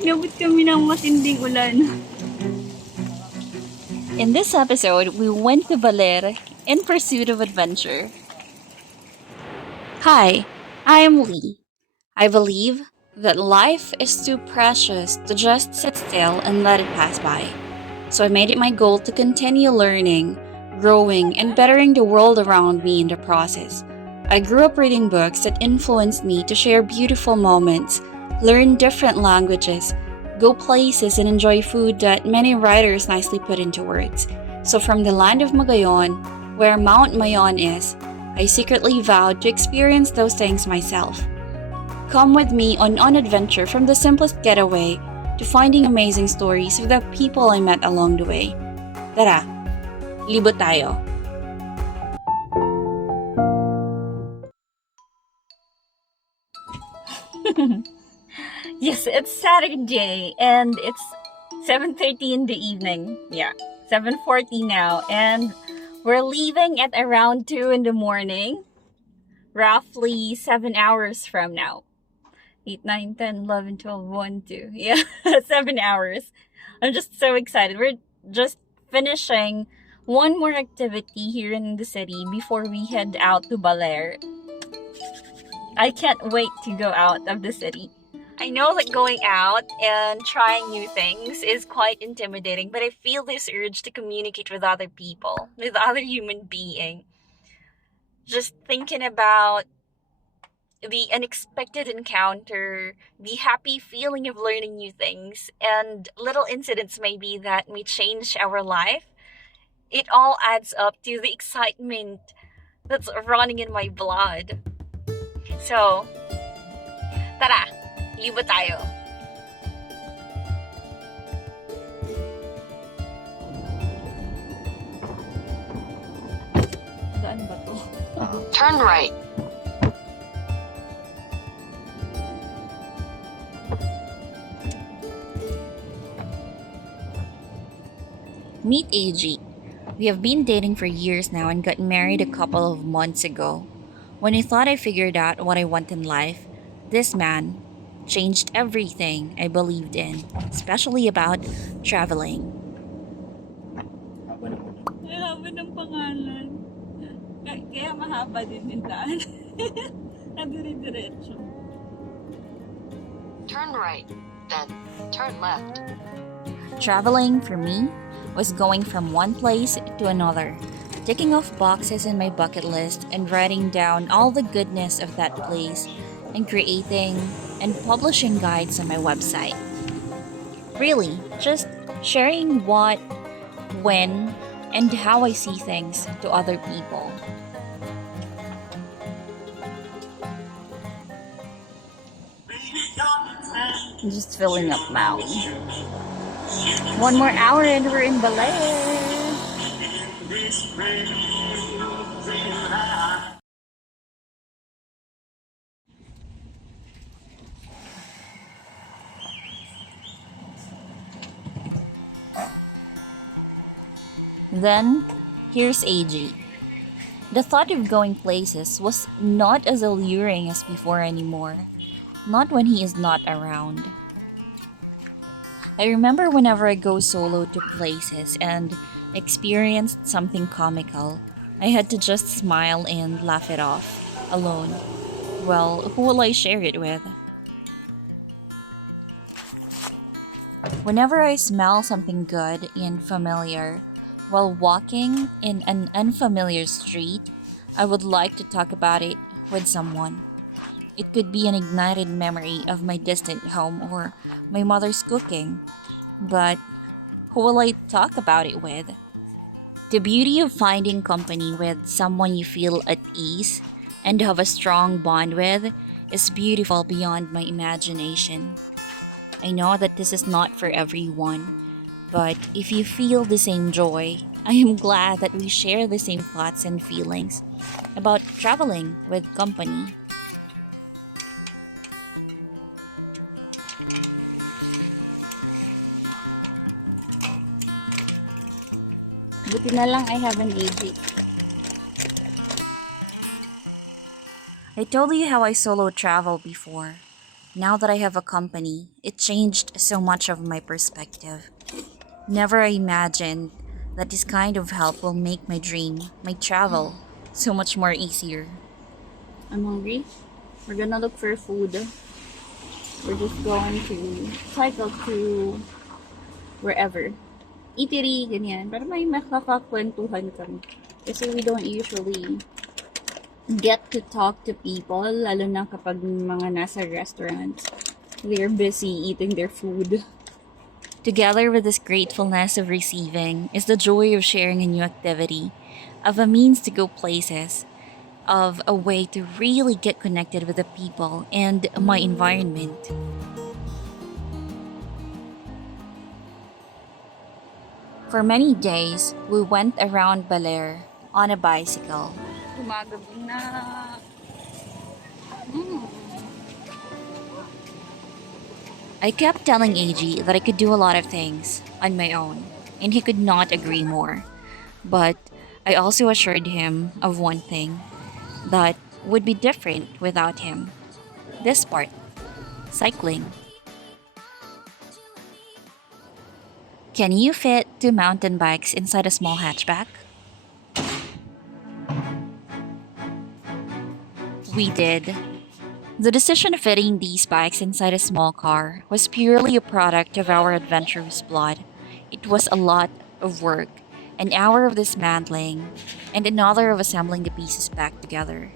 Inabot kami ng matinding ulan. In this episode, we went to Baler in pursuit of adventure. Hi, I am Lee. I believe that life is too precious to just sit still and let it pass by. So I made it my goal to continue learning, growing, and bettering the world around me in the process. I grew up reading books that influenced me to share beautiful moments, learn different languages, go places, and enjoy food that many writers nicely put into words. So from the land of Magayon, where Mount Mayon is, I secretly vowed to experience those things myself. Come with me on an adventure from the simplest getaway to finding amazing stories with the people I met along the way. Tara, libot tayo. Yes, it's Saturday and it's 7:30 in the evening. Yeah, 7:40 now, and we're leaving at around 2 in the morning, roughly 7 hours from now. 8, 9, 10, 11, 12, 1, 2. Yeah, 7 hours. I'm just so excited. We're just finishing one more activity here in the city before we head out to Baler. I can't wait to go out of the city. I know that going out and trying new things is quite intimidating, but I feel this urge to communicate with other people, with other human being. Just thinking about the unexpected encounter, the happy feeling of learning new things, and little incidents maybe that may change our life. It all adds up to the excitement that's running in my blood. So, tara, libo tayo. Daan ba to? Turn right. Meet AG. We have been dating for years now and got married a couple of months ago. When I thought I figured out what I want in life, this man changed everything I believed in, especially about traveling. Haba ng pangalan. Kaya mahaba din yung daan. Nadire-diretso. Turn right. Then turn left. Traveling, for me, was going from one place to another, ticking off boxes in my bucket list and writing down all the goodness of that place, and creating and publishing guides on my website. Really, just sharing what, when, and how I see things to other people. I'm just filling up now. One more hour and we're in Baler. Then, here's AG. The thought of going places was not as alluring as before anymore. Not when he is not around. I remember whenever I go solo to places and experienced something comical, I had to just smile and laugh it off, alone. Well, who will I share it with? Whenever I smell something good and familiar while walking in an unfamiliar street, I would like to talk about it with someone. It could be an ignited memory of my distant home or my mother's cooking. But who will I talk about it with? The beauty of finding company with someone you feel at ease and have a strong bond with is beautiful beyond my imagination. I know that this is not for everyone, but if you feel the same joy, I am glad that we share the same thoughts and feelings about traveling with company. Buti na lang I have an AG. I told you how I solo travel before. Now that I have a company, it changed so much of my perspective. Never I imagined that this kind of help will make my travel, so much more easier. I'm hungry. We're gonna look for food. We're just going to cycle to wherever. Eatery, ganyan. Para may makakakwentuhan kami. Kasi we don't usually get to talk to people, lalo na kapag mga nasa restaurants. They're busy eating their food. Together with this gratefulness of receiving is the joy of sharing a new activity, of a means to go places, of a way to really get connected with the people and my environment. For many days, we went around Baler on a bicycle. Gumagabi na. I kept telling AG that I could do a lot of things on my own, and he could not agree more. But I also assured him of one thing that would be different without him. This part, cycling. Can you fit 2 mountain bikes inside a small hatchback? We did. The decision of fitting these bikes inside a small car was purely a product of our adventurous blood. It was a lot of work, an hour of dismantling, and another of assembling the pieces back together.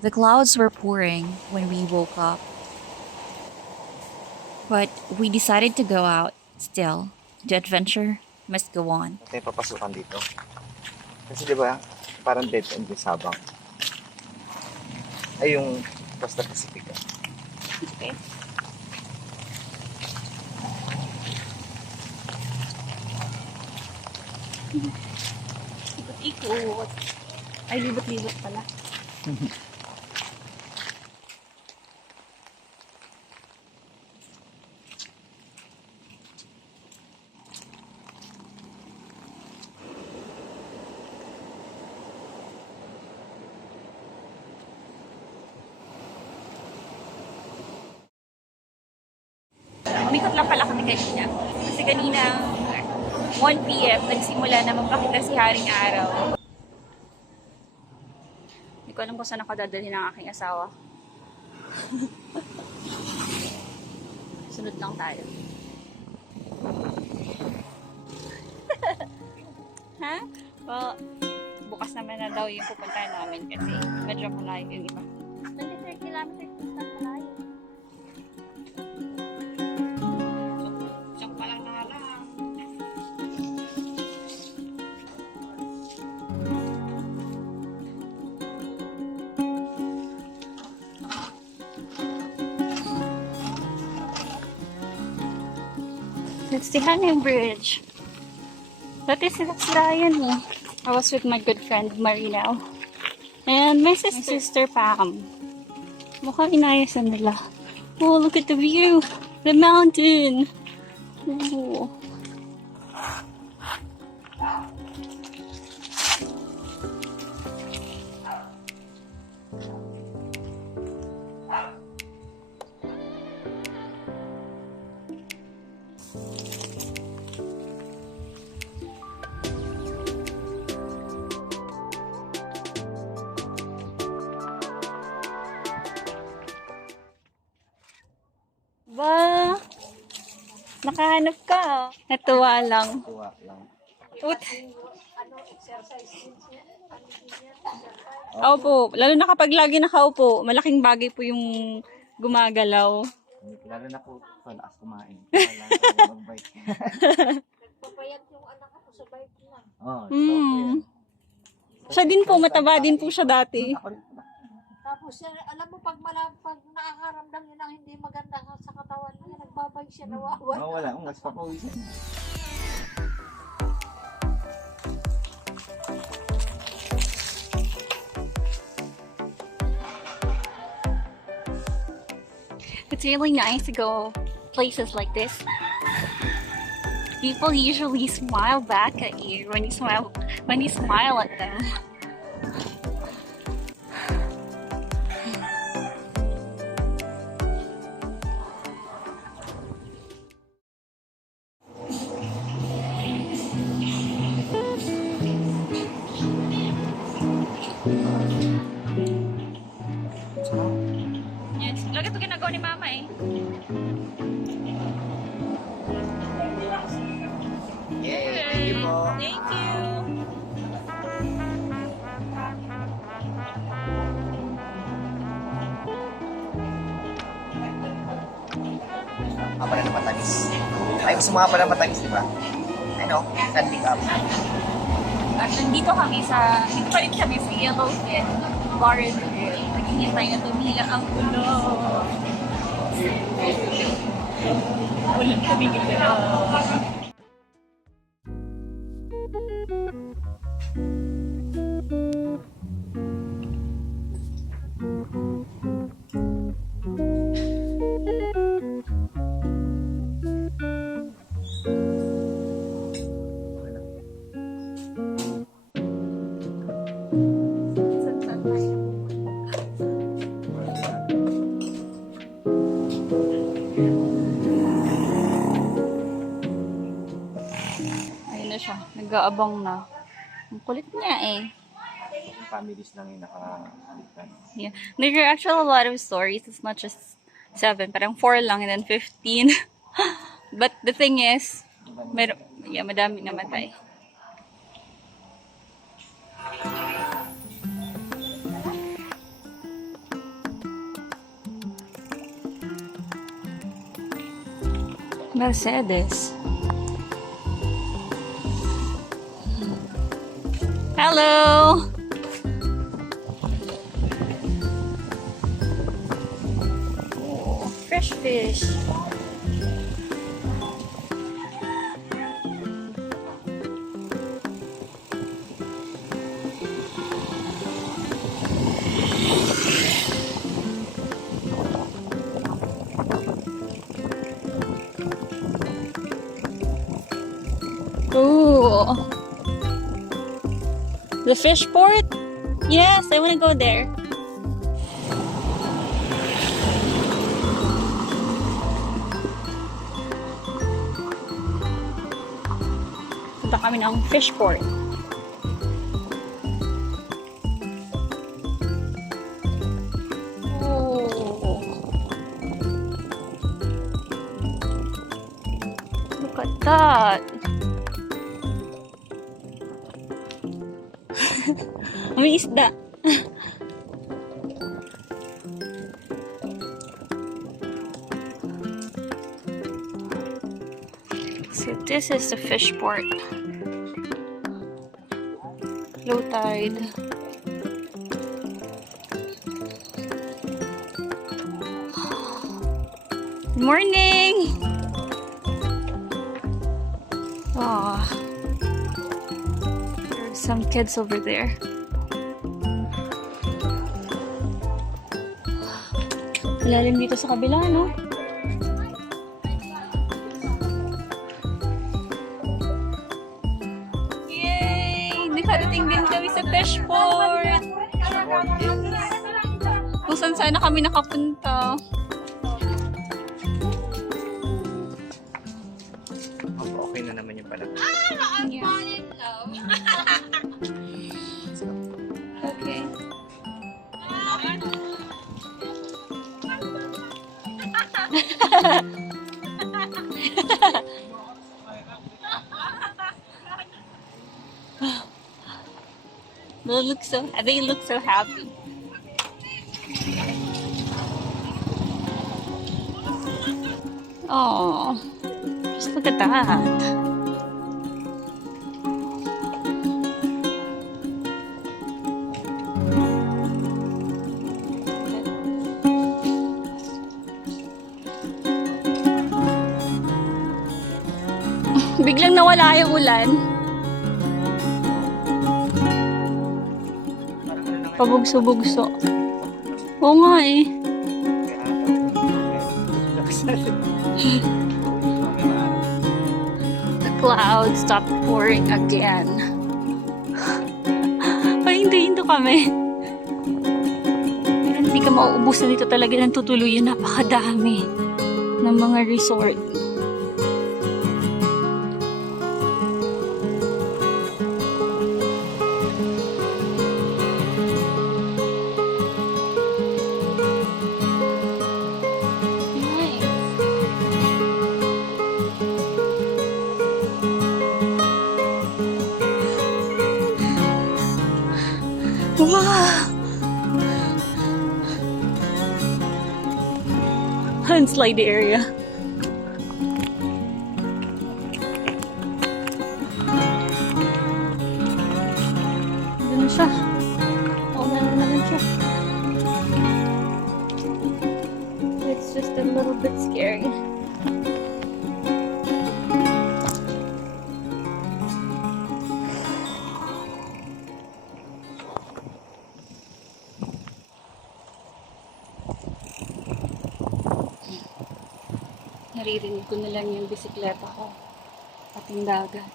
The clouds were pouring when we woke up, but we decided to go out still. The adventure must go on. Natin papasukan dito. Kasi di ba, parang dead end yung Sabang. Ay, yung Costa Pacifica. Okay. Ikot-ikot. Ay, libot-libot pala. Umikot lang pala kami kanina. Kasi kanina, 1 p.m. nagsimula na magpakita si Haring Araw. Hindi ko alam kung saan ako dadalhin ng aking asawa. Sunod lang tayo. Ha? Well, bukas naman na daw yung pupuntahan namin kasi medyo malayo yung iba. 23 kilometers is not malayo. It's the Hanning Bridge. Dati sila Ryan eh. I was with my good friend Marina. And my sister Pam. Mukhang inayasan nila. Oh, look at the view. The mountain. Oh. Ba, nakahanap ka. Natuwa lang. Tuwa lang. Ut. Opo, lalo na kapag lagi nakaupo, malaking bagay po yung gumagalaw. Lalo na po, lakas kumain. Wala na mag-bike. Papayat yung anak ko sa bike lang. Oh, Siya din po, mataba din po siya dati. Tapos, alam mo, pag nakakaramdam yun ang hindi maganda sa katawan niya, nagbabay siya, nawawala. wala. Mas papawisan. It's really nice to go places like this. People usually smile back at you when you smile at them. Yes. Lagi ito ginagawa ni Mama eh. Yay! Thank you po. Thank you. Mga pala na matamis. Ay, gusto mga pala matamis, di ba? Ano? Sanding up. At nandito kami dito pa rin kami sa Yellowfin Bar and Grill. Naghihintay na tumila ang ulo. Ulan kami gila. Ayun na siya. Nag-aabang na. Ang kulit niya eh. Families lang yung nakalitan. Yeah. There are actually a lot of stories. It's not just 7. Parang 4 lang and then 15. But the thing is, madami namatay. Mercedes. Hello! Oh, fresh fish. Ooh. The fish port? Yes, I want to go there. Punta kami ng fish port. Oh. Look at that. May isda. So this is the fish port. Low tide. Good morning! Oh, there's some kids over there. Ilalim dito sa kabila, no? Yay! Nakarating din kami sa fish port. Kung saan sana kami nakapunta. Okay na naman yung pala. Yeah. Okay. They look so happy. Oh, just look at that. Biglang nawala yung ulan. Pabugso-bugso. Oo nga eh. The clouds stopped pouring again. Pahinto-hinto kami. Hindi ka mauubusan dito talaga ng tutuluyan. Napakadami ng mga resort. Wow! Landslide area. Doon na siya. Wala na naman siya. It's just a little bit scary. Naririnig ko na lang yung bisikleta ko. Pating dagat.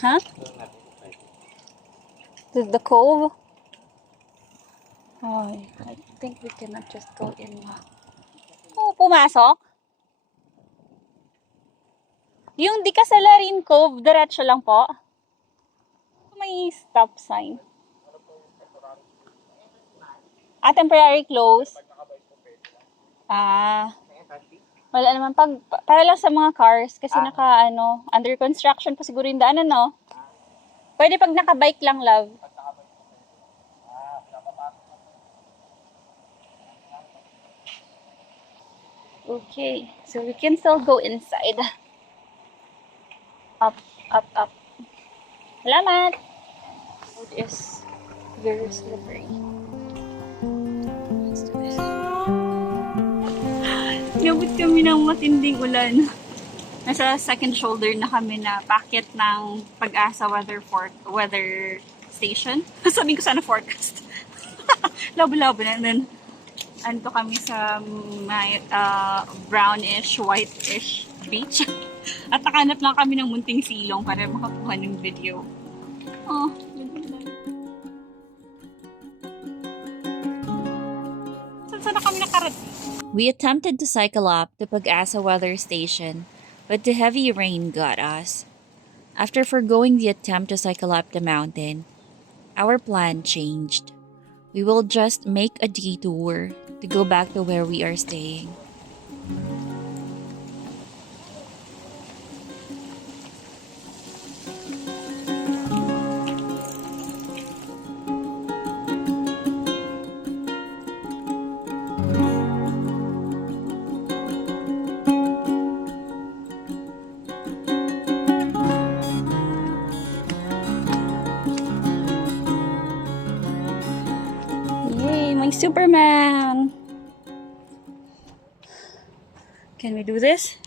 Huh? The cove? Oh, I think we cannot just go in. Oh, pumasok? Yung di Kasalarin Cove, diretso lang po. May stop sign. Ah, temporary close. Ah, wala naman. Para lang sa mga cars, kasi under construction pa siguro yung daanan, no? Pwede pag nakabike lang, love. Okay, so we can still go inside. Up, up, up. Salamat! Road is very slippery. Let's do this. Inabot kami ng matinding ulan. Nasa second shoulder na kami na packet ng Pag-asa weather station. Sabihin ko sana forecast. Labo-labo na. And then, ando kami sa may brownish, whitish beach. At nakahanap lang kami ng munting silong para makakuha ng video. Oh, saan na kami nakarating? We attempted to cycle up to Pag-asa weather station, but the heavy rain got us. After forgoing the attempt to cycle up the mountain, our plan changed. We will just make a detour to go back to where we are staying. Yay, my Superman! Can we do this?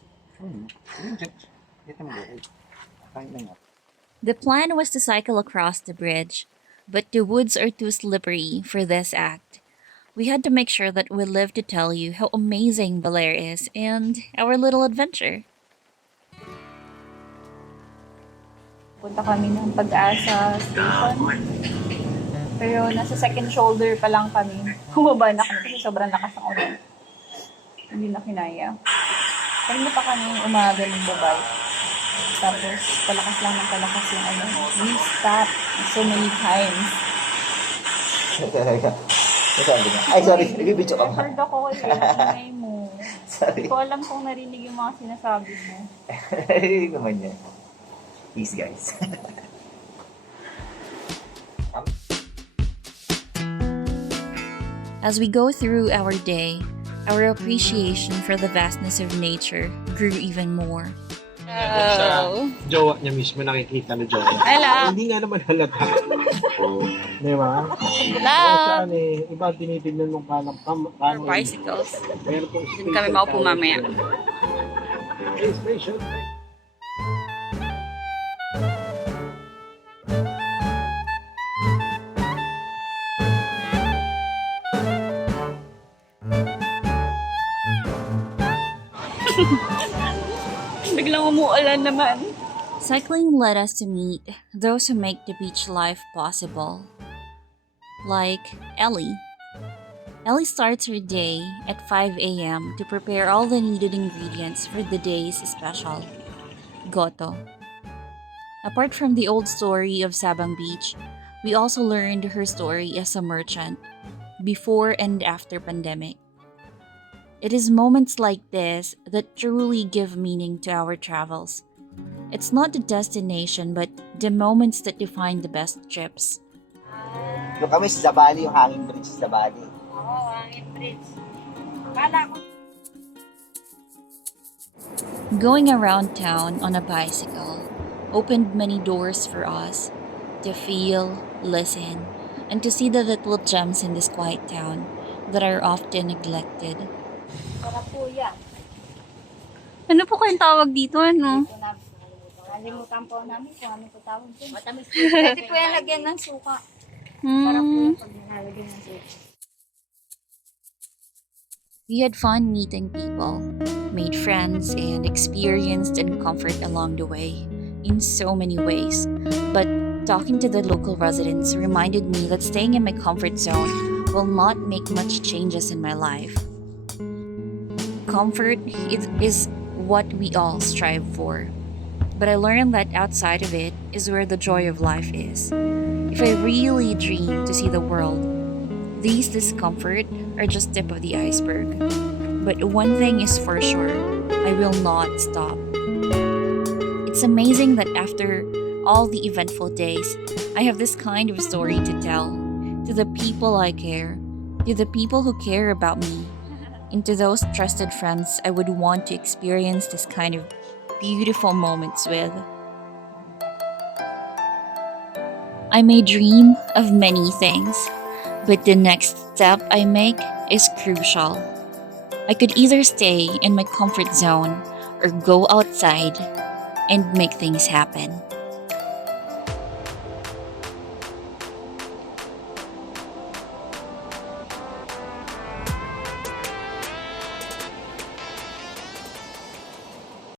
The plan was to cycle across the bridge, but the woods are too slippery for this act. We had to make sure that we lived to tell you how amazing Baler is and our little adventure. Punta kami ng Pag-asa station. Pero nasa second shoulder pa lang kami. Bumaba na kami kasi sobrang lakas ng ulan. Hindi na kinaya. Kanina pa kami umaga ng babay. Tapos palakas lang ng palakas yung we stopped so many times. Sabi nga. Ay, sorry. Nagbibidyo ka ba? Record ako kasi ingay mo. Sorry. Hindi ko alam kung narinig yung mga sinasabi mo. Narinig naman yan. Peace, guys. As we go through our day, our appreciation for the vastness of nature grew even more. Oh. Jowa niya mismo nakikita na jowa. Hello. Hindi nga naman halata. Di ba? Hello. Saan iba tinitignan mong kanan. Bicycles. Meron pong Doon kami maupo mamaya. Station. Biglang umuulan naman. Cycling led us to meet those who make the beach life possible. Like Ellie. Ellie starts her day at 5 a.m. to prepare all the needed ingredients for the day's special, goto. Apart from the old story of Sabang Beach, we also learned her story as a merchant, before and after pandemic. It is moments like this that truly give meaning to our travels. It's not the destination, but the moments that define the best trips. Yung kami sa Zabali, yung hanging bridge sa Zabali. Oo, hangin bridge. Kala ko Going around town on a bicycle opened many doors for us to feel, listen, and to see the little gems in this quiet town that are often neglected. sarap po yan. Ano po kayong tawag dito, ano? Ito na, nalimutan po namin kung ano po tawag dun. Matamis. Pwede po yan lagyan ng suka. Sarap po yan pag nilalagyan ng suka. We had fun meeting people, made friends, and experienced in comfort along the way in so many ways. But talking to the local residents reminded me that staying in my comfort zone will not make much changes in my life. Comfort is what we all strive for. But I learned that outside of it is where the joy of life is. If I really dream to see the world, these discomfort are just tip of the iceberg. But one thing is for sure, I will not stop. It's amazing that after all the eventful days, I have this kind of story to tell to the people I care, to the people who care about me, and to those trusted friends I would want to experience this kind of beautiful moments with. I may dream of many things, but the next step I make is crucial. I could either stay in my comfort zone or go outside and make things happen.